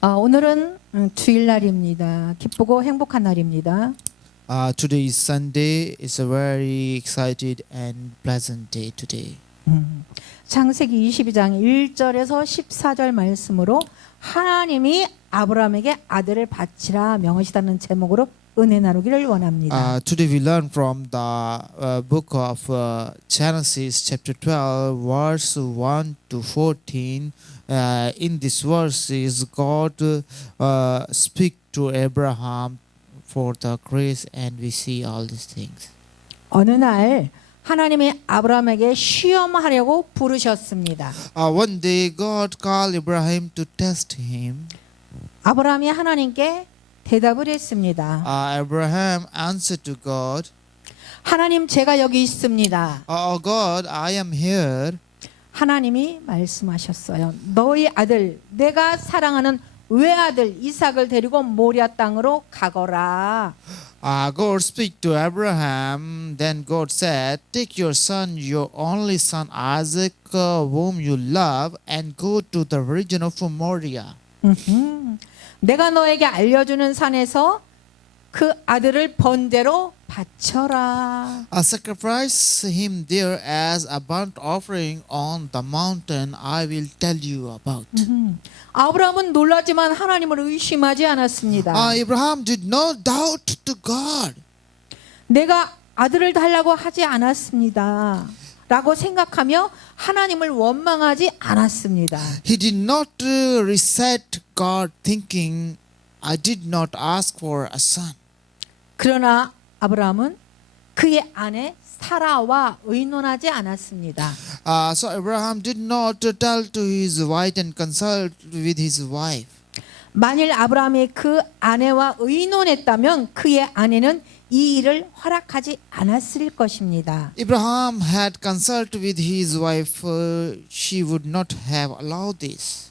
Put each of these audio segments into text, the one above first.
오늘은 주일날입니다. 기쁘고 행복한 날입니다. Today is Sunday. It's a very excited and pleasant day today. 창세기 22장 1절에서 14절 말씀으로 하나님이 아브라함에게 아들을 바치라 명하시다는 제목으로 은혜 나누기를 원합니다. Today we learn from the book of Genesis chapter 12 verse 1 to 14. In this verses God speak to Abraham for the grace and we see all these things. 어느 날 하나님이 아브라함에게 시험하려고 부르셨습니다. One day God called Abraham to test him. 아브라함이 하나님께 대답을 했습니다. Abraham answered to God, 하나님 제가 여기 있습니다. Oh God, I am here. 하나님이 말씀하셨어요. 너희 아들 내가 사랑하는 외아들 이삭을 데리고 모리아 땅으로 가거라. God speak to Abraham. Then God said, Take your son, your only son Isaac, whom you love, and go to the region of Moriah. 내가 너에게 알려주는 산에서 그 아들을 번제로 바쳐라. Sacrifice him there as a burnt offering on the mountain I will tell you about. 아브라함은 놀랐지만 하나님을 의심하지 않았습니다. Abraham did not doubt to God. 내가 아들을 달라고 하지 않았습니다. 라고 생각하며 하나님을 원망하지 않았습니다. He did not resent God thinking, I did not ask for a son. 그러나 아브라함은 그의 아내 사라와 의논하지 않았습니다. So Abraham did not tell to his wife and consult with his wife. 만일 아브라함이 그 아내와 의논했다면 그의 아내는 이 일을 허락하지 않았을 것입니다. Abraham had consulted with his wife, she would not have allowed this.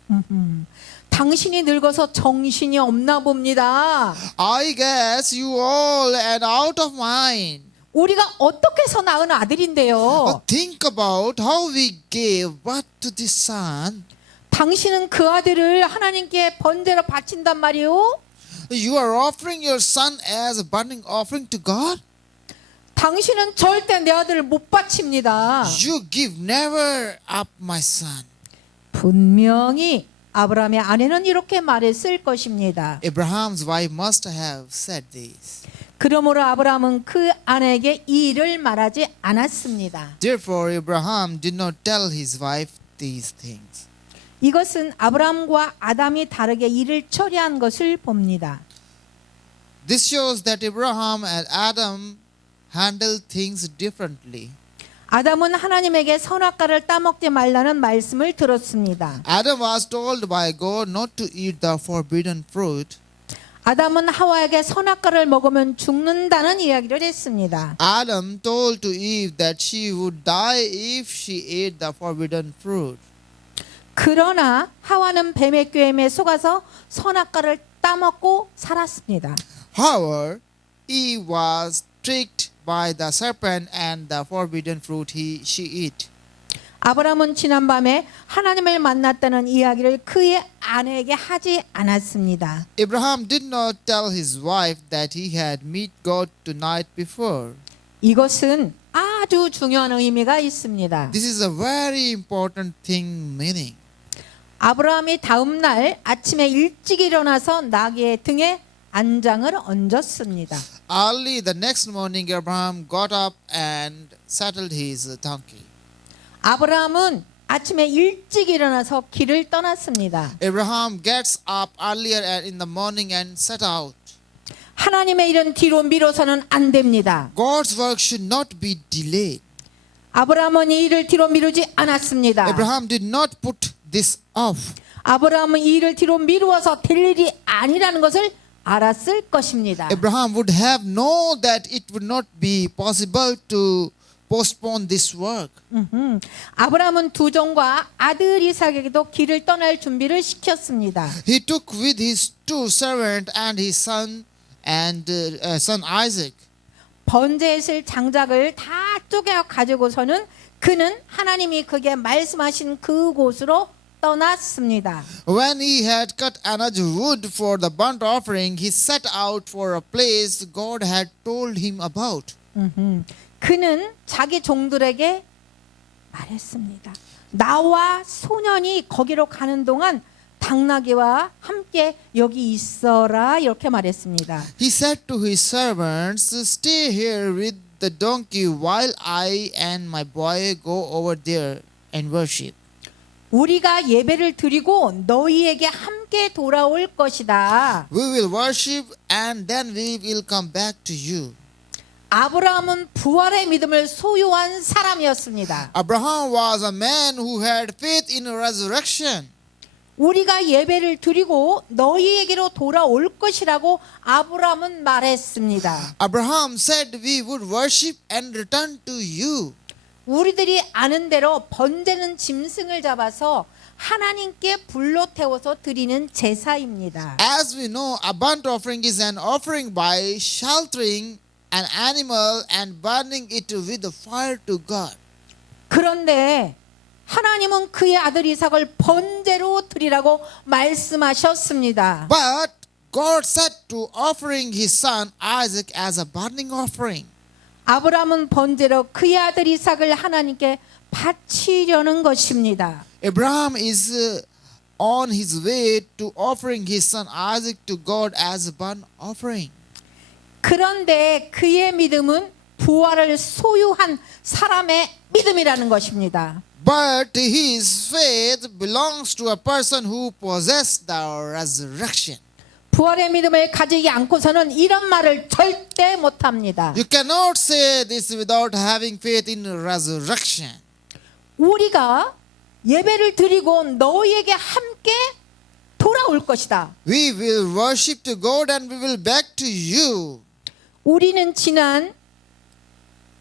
당신이 늙어서 정신이 없나 봅니다. I guess you all and out of mind. 우리가 어떻게 해서 낳은 아들인데요. Think about how we gave birth to this son. 당신은 그 아들을 하나님께 번제로 바친단 말이요. You are offering your son as a burning offering to God. 당신은 절대 내 아들을 못 바칩니다. You give never up my son. 분명히 아브라함의 아내는 이렇게 말했을 것입니다. Abraham's wife must have said this. 그러므로 아브라함은 그 아내에게 이 일을 말하지 않았습니다. Therefore Abraham did not tell his wife these things. 이것은 아브라함과 아담이 다르게 일을 처리한 것을 봅니다. This shows that Abraham and Adam handled things differently. 아담은 하나님에게 선악과를 따먹지 말라는 말씀을 들었습니다. Adam was told by God not to eat the forbidden fruit. 아담은 하와에게 선악과를 먹으면 죽는다는 이야기를 했습니다. Adam told to Eve that she would die if she ate the forbidden fruit. 그러나 하와는 뱀의 꾀임에 속아서 선악과를 따먹고 살았습니다. However, Eve was tricked by the serpent and the forbidden fruit she ate. 아브라함은 지난밤에 하나님을 만났다는 이야기를 그의 아내에게 하지 않았습니다. Abraham did not tell his wife that he had met God the night before. 이것은 아주 중요한 의미가 있습니다. This is a very important thing meaning. 아브라함이 다음 날 아침에 일찍 일어나서 나귀의 등에 안장을 얹었습니다. Early the next morning, Abraham got up and saddled his donkey. 아브라함은 아침에 일찍 일어나서 길을 떠났습니다. Abraham gets up earlier in the morning and set out. 하나님의 일은 뒤로 미뤄서는 안 됩니다. God's work should not be delayed. 아브라함은 이 일을 뒤로 미루지 않았습니다. Abraham did not put this off. 아브라함은 이 일을 뒤로 미루어서 될 일이 아니라는 것을 알았을 것입니다. Abraham would have known that it would not be possible to postpone this work. 아브라함은 두 종과 아들 이삭에게도 길을 떠날 준비를 시켰습니다. He took with his two servants and his son Isaac. 번제했을 장작을 다 쪼개 가지고서는 그는 하나님이 그에게 말씀하신 그곳으로 떠났습니다. When he had cut enough wood for the burnt offering, he set out for a place God had told him about. 그는 자기 종들에게 말했습니다. 나와 소년이 거기로 가는 동안 당나귀와 함께 여기 있어라 이렇게 말했습니다. He said to his servants, "Stay here with the donkey while I and my boy go over there and worship. 우리가 예배를 드리고 너희에게 함께 돌아올 것이다. We will worship and then we will come back to you." 아브라함은 부활의 믿음을 소유한 사람이었습니다. Abraham was a man who had faith in resurrection. 우리가 예배를 드리고 너희에게로 돌아올 것이라고 아브라함은 말했습니다. Abraham said, "We would worship and return to you." 우리들이 아는 대로 번제는 짐승을 잡아서 하나님께 불로 태워서 드리는 제사입니다. As we know, a burnt offering is an offering by sheltering an animal and burning it with the fire to God. 그런데 하나님은 그의 아들 이삭을 번제로 드리라고 말씀하셨습니다. But God said to offering his son Isaac as a burning offering. 아브라함은 번제로 그의 아들 이삭을 하나님께 바치려는 것입니다. Abraham is on his way to offering his son Isaac to God as a burnt offering. 그런데 그의 믿음은 부활을 소유한 사람의 믿음이라는 것입니다. But his faith belongs to a person who possessed the resurrection. 부활의 믿음을 가지지 않고서는 이런 말을 절대 못합니다. You cannot say this without having faith in resurrection. 우리가 예배를 드리고 너희에게 함께 돌아올 것이다. We will worship to God and we will back to you. 우리는 지난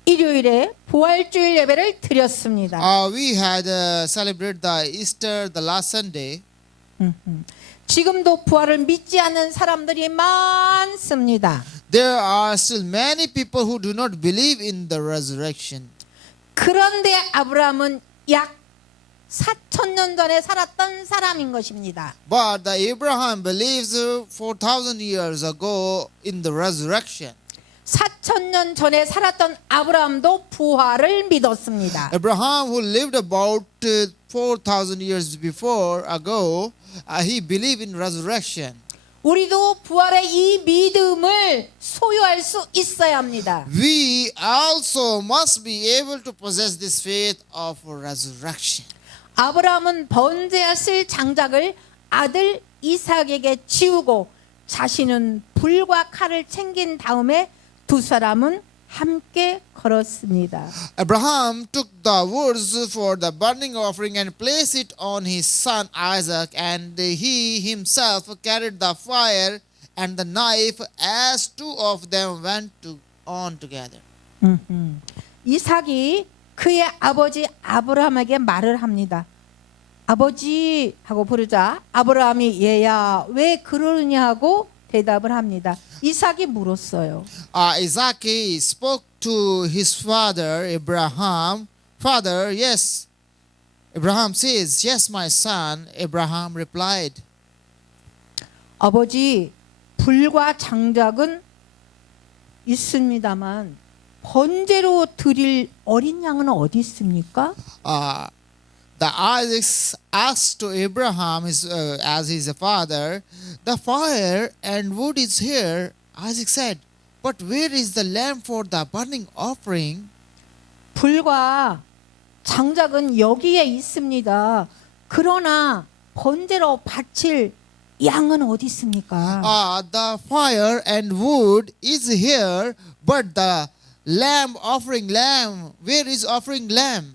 일요일에 부활주일 예배를 드렸습니다. We had celebrated the Easter the last Sunday. 지금도 부활을 믿지 않는 사람들이 많습니다. There are still many people who do not believe in the resurrection. 그런데 아브라함은 약 4,000년 전에 살았던 사람인 것입니다. But the Abraham believes 4,000 years ago in the resurrection. 4,000년 전에 살았던 아브라함도 부활을 믿었습니다. Abraham, who lived about 4,000 years before ago, he believed in resurrection. 우리도 부활의 이 믿음을 소유할 수 있어야 합니다. We also must be able to possess this faith of resurrection. 아브라함은 번제했을 장작을 아들 이삭에게 지우고 자신은 불과 칼을 챙긴 다음에 두 사람은 함께 걸었습니다. Abraham took the woods for the burning offering and placed it on his son Isaac, and he himself carried the fire and the knife as two of them went on together. 이삭이 그의 아버지 아브라함에게 말을 합니다. 아버지 하고 부르자 아브라함이 얘야 왜 그러느냐 하고 대답을 합니다. 이삭이 물었어요. Isaac spoke to his father Abraham. Father, yes. Abraham says, "Yes, my son." Abraham replied, 아버지 불과 장작은 있습니다만 번제로 드릴 어린 양은 어디 있습니까? The Isaac asked to Abraham, as his father, "The fire and wood is here." Isaac said, "But where is the lamb for the burning offering?" 불과 장작은 여기에 있습니다. 그러나 번제로 바칠 양은 어디 있습니까? The fire and wood is here, but the lamb, where is offering lamb?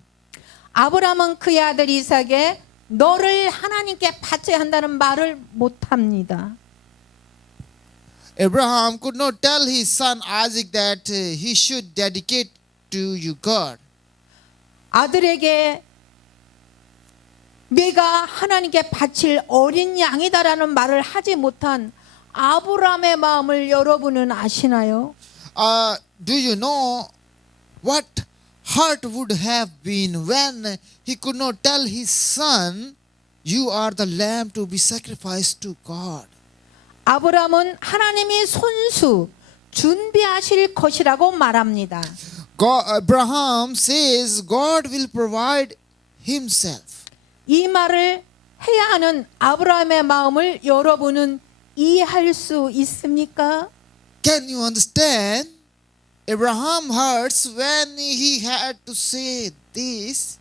아브라함은 그의 아들 이삭에 너를 하나님께 바쳐야 한다는 말을 못합니다. Abraham could not tell his son Isaac that he should dedicate to you God. 아들에게 네가 하나님께 바칠 어린 양이다라는 말을 하지 못한 아브라함의 마음을 여러분은 아시나요? Do you know what heart would have been when he could not tell his son You are the lamb to be sacrificed to God. 아브라함은 하나님이 손수 준비하실 것이라고 말합니다. Abraham says God will provide himself. 이 말을 해야 하는 아브라함의 마음을 여러분은 이해할 수 있습니까? Can you understand? Abraham hurts when he had to say this.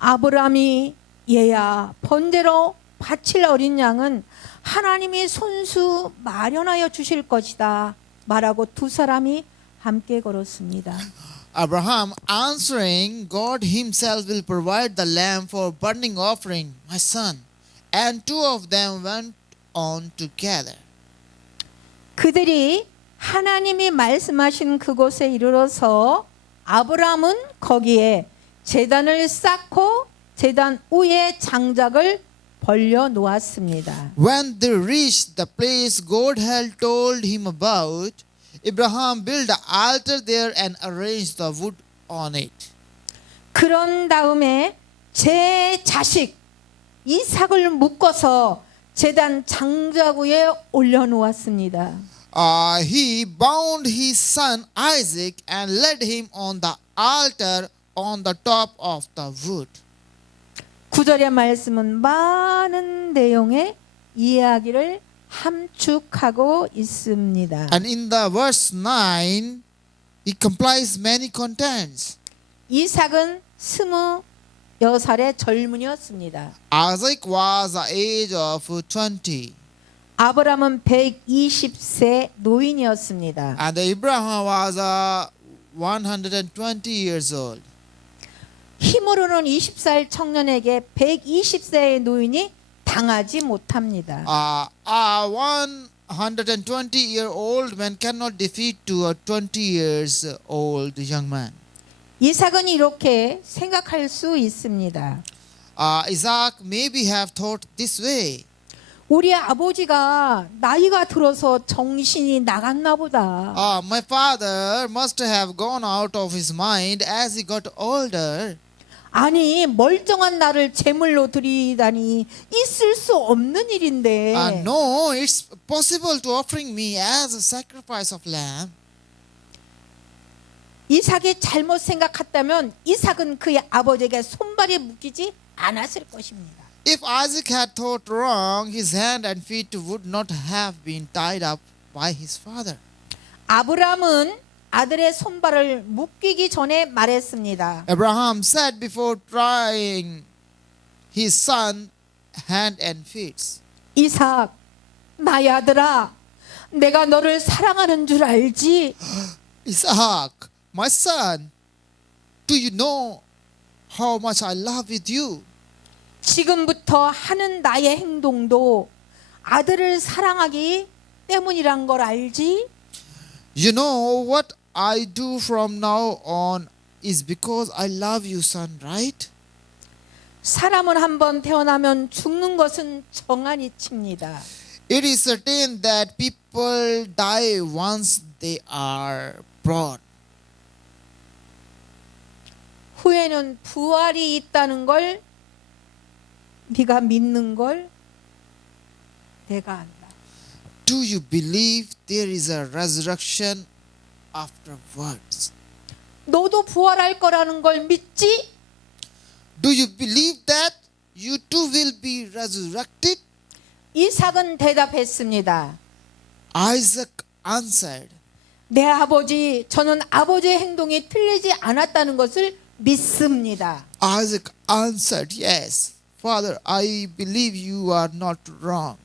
아브라함이 얘야 번제로 바칠 어린 양은 하나님이 손수 마련하여 주실 것이다 말하고 두 사람이 함께 걸었습니다. Abraham answering, God himself will provide the lamb for burning offering, my son. And two of them went on together. 그들이 하나님이 말씀하신 그곳에 이르러서 아브라함은 거기에 제단을 쌓고 제단 위에 장작을 벌려 놓았습니다. When they reached the place God had told him about, Abraham built an altar there and arranged the wood on it. 그런 다음에 제 자식 이삭을 묶어서 제단 장작 위에 올려놓았습니다. He bound his son Isaac and laid him on the altar on the top of the wood. 9절의 말씀은 많은 내용의 이야기를 함축하고 있습니다. And in the verse 9, it complies many contents. 이삭은 26살의 젊은이였습니다. Isaac was the age of 20, 아브라함은 120세 노인이었습니다. and Abraham was 120 years old. 힘으로는 20살 청년에게 120세의 노인이 당하지 못합니다. A 120-year-old man cannot defeat to a 20 years old young man. 이삭은 이렇게 생각할 수 있습니다. Isaac maybe have thought this way. 우리 아버지가 나이가 들어서 정신이 나갔나 보다. My father must have gone out of his mind as he got older. 아니 멀쩡한 나를 제물로 드리다니 있을 수 없는 일인데. No, it's possible to offering me as a sacrifice of lamb. 이삭이 잘못 생각했다면 이삭은 그의 아버지에게 손발이 묶이지 않았을 것입니다. If Isaac had thought wrong, his hand and feet would not have been tied up by his father. 아브라함은 아들의 손발을 묶이기 전에 말했습니다. Abraham said before trying his son hand and feet. 이삭, 나의 아들아, 내가 너를 사랑하는 줄 알지? Isaac, my son, do you know how much I love with you? 지금부터 하는 나의 행동도 아들을 사랑하기 때문이란 걸 알지? You know what I do from now on is because I love you, son, right? 사람은 한번 태어나면 죽는 것은 정한이치입니다. It is certain that people die once they are brought. 후에는 부활이 있다는 걸 네가 믿는 걸 내가 안다. Do you believe there is a resurrection afterwards? 너도 부활할 거라는 걸 믿지? Do you believe that you too will be resurrected? 이삭은 대답했습니다. Isaac answered, 내 아버지, 저는 아버지의 행동이 틀리지 않았다는 것을 믿습니다. Isaac answered, yes, Father, I believe you are not wrong.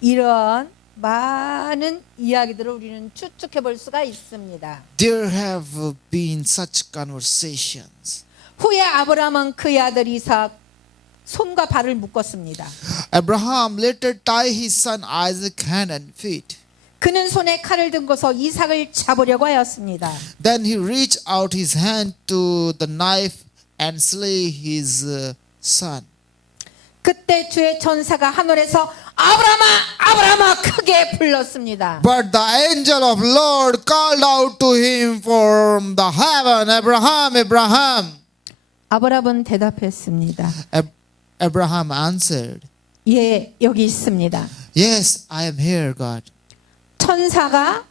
이러한 많은 이야기들을 우리는 추측해 볼 수가 있습니다. There have been such conversations. 후에 아브라함은 그의 아들 이삭 손과 발을 묶었습니다. Abraham later tied his son Isaac hand and feet. 그는 손에 칼을 들고서 이삭을 잡으려고 하였습니다. Then he reached out his hand to the knife and slay his son. 그때 주의 천사가 하늘에서 아브라함아 아브라함아 크게 불렀습니다. But the angel of Lord called out to him from the heaven, Abraham, Abraham. 아브라함은 대답했습니다. Abraham answered, 예, 여기 있습니다. Yes, I am here, God. 천사가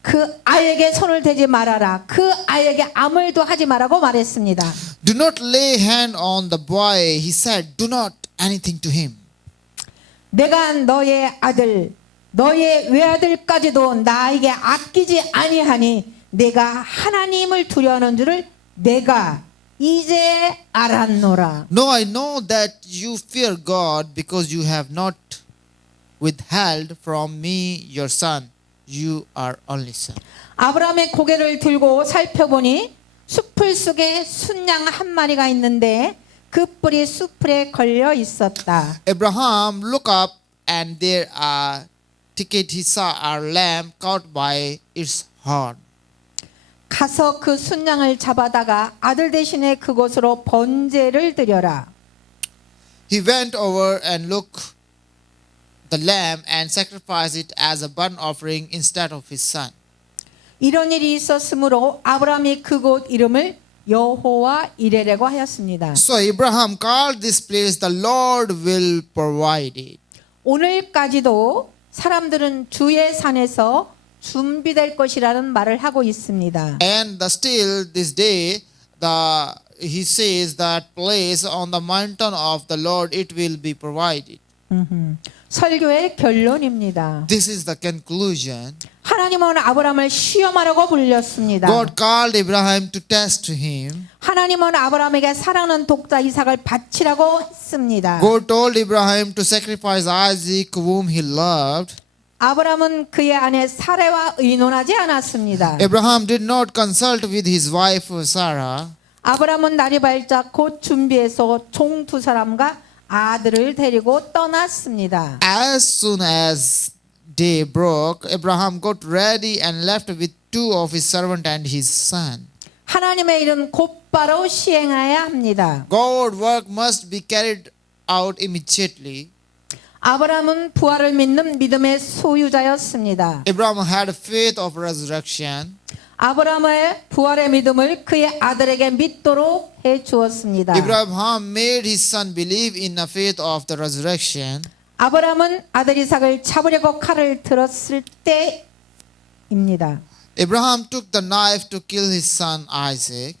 그 아이에게 손을 대지 말아라. 그 아이에게 아무 일도 하지 말라고 말했습니다. Do not lay hand on the boy. He said, Do not anything to him. 내가 너의 아들, 너의 외아들까지도 나에게 아끼지 아니하니 내가 하나님을 두려워하는 줄을 내가 이제 알았노라. No, I know that you fear God because you have not withheld from me your son. You are only son. 아브라함의 고개를 들고 살펴보니 숲풀 속에 순양 한 마리가 있는데 그 뿔이 숲풀에 걸려 있었다. Abraham looked up, and there he saw a lamb caught by its horn. 가서 그 순양을 잡아다가 아들 대신에 그곳으로 번제를 드려라. He went over and looked the lamb and sacrificed it as a burnt offering instead of his son. 이런 일이 있었으므로 아브라함이 그곳 이름을 여호와 이레라고 하였습니다. So Abraham called this place the Lord will provide it. 오늘까지도 사람들은 주의 산에서 준비될 것이라는 말을 하고 있습니다. And still this day, he says that place on the mountain of the Lord it will be provided. 설교의 결론입니다. This is the conclusion. 하나님은 아브라함을 시험하라고 불렸습니다. God called Abraham to test him. 하나님은 아브라함에게 사랑하는 독자 이삭을 바치라고 했습니다. God told Abraham to sacrifice Isaac whom he loved. 아브라함은 그의 아내 사레와 의논하지 않았습니다. Abraham did not consult with his wife Sarah. 아브라함은 날이 밝자 곧 준비해서 종 두 사람과 아들을 데리고 떠났습니다. As soon as day broke, Abraham got ready and left with two of his servants and his son. 하나님의 일은 곧바로 시행해야 합니다. God's work must be carried out immediately. 아브라함은 부활을 믿는 믿음의 소유자였습니다. Abraham had faith of resurrection. 아브라함의 부활의 믿음을 그의 아들에게 믿도록 해 주었습니다. Abraham made his son believe in the faith of the resurrection. 아브라함은 아들 이삭을 잡으려고 칼을 들었을 때입니다. Abraham took the knife to kill his son Isaac.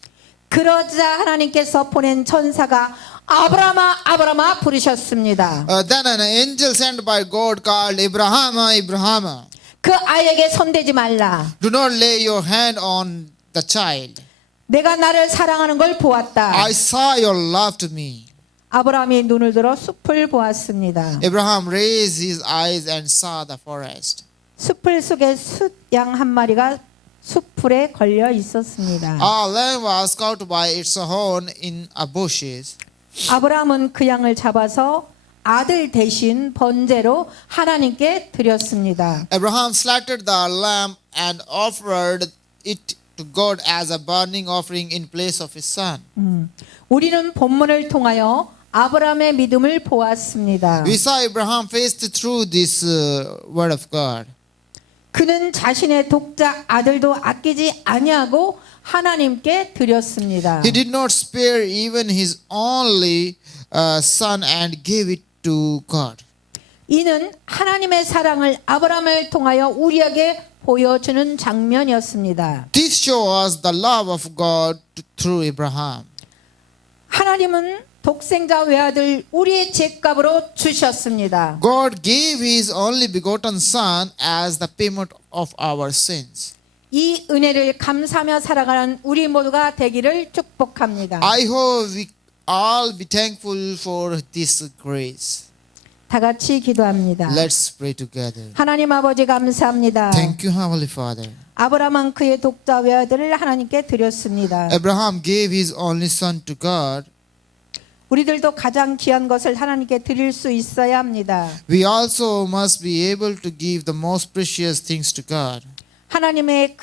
그러자 하나님께서 보낸 천사가 아브라함아 아브라함아 부르셨습니다. Then an angel sent by God called Abraham, Abraham. 그 아이에게 손대지 말라. Do not lay your hand on the child. 내가 나를 사랑하는 걸 보았다. I saw your love to me. 아브라함이 눈을 들어 숲을 보았습니다. Abraham raised his eyes and saw the forest. 숲을 속에 숫양 한 마리가 숲풀에 걸려 있었습니다. A lamb was caught by its horn in a bushes. 아브라함은 그 양을 잡아서 아들 대신 번제로 하나님께 드렸습니다. Abraham slaughtered the lamb and offered it to God as a burning offering in place of his son. 우리는 본문을 통하여 아브라함의 믿음을 보았습니다. We saw Abraham faced through this word of God. 그는 자신의 독자 아들도 아끼지 아니하고 하나님께 드렸습니다. He did not spare even his only son and gave it to God. 이는 하나님의 사랑을 아브라함을 통하여 우리에게 보여주는 장면이었습니다. This shows the love of God through Abraham. 하나님은 독생자 외아들 우리의 죄값으로 주셨습니다. God gave his only begotten son as the payment of our sins. 이 은혜를 감사하며 살아가는 우리 모두가 되기를 축복합니다. I hope we all be thankful for this grace. 다 같이 기도합니다. Let's pray together. 하나님 아버지 감사합니다. Thank you, Heavenly Father. 아브라함은 그의 독자 외아들을 하나님께 드렸습니다. Abraham gave his only son to God. 우리들도 가장 귀한 것을 하나님께 드릴 수 있어야 합니다. We also must be able to give the most precious things to God. 하나님은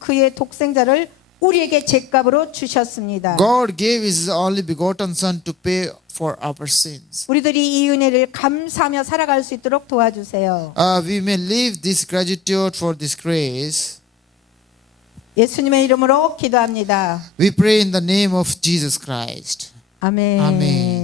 그의 독생자를 우리에게 죄값으로 주셨습니다. God gave his only begotten son to pay for our sins. 우리들이 이 은혜를 감사하며 살아갈 수 있도록 도와주세요. We may live this gratitude for this grace. 예수님의 이름으로 기도합니다. We pray in the name of Jesus Christ. 아멘. 아멘.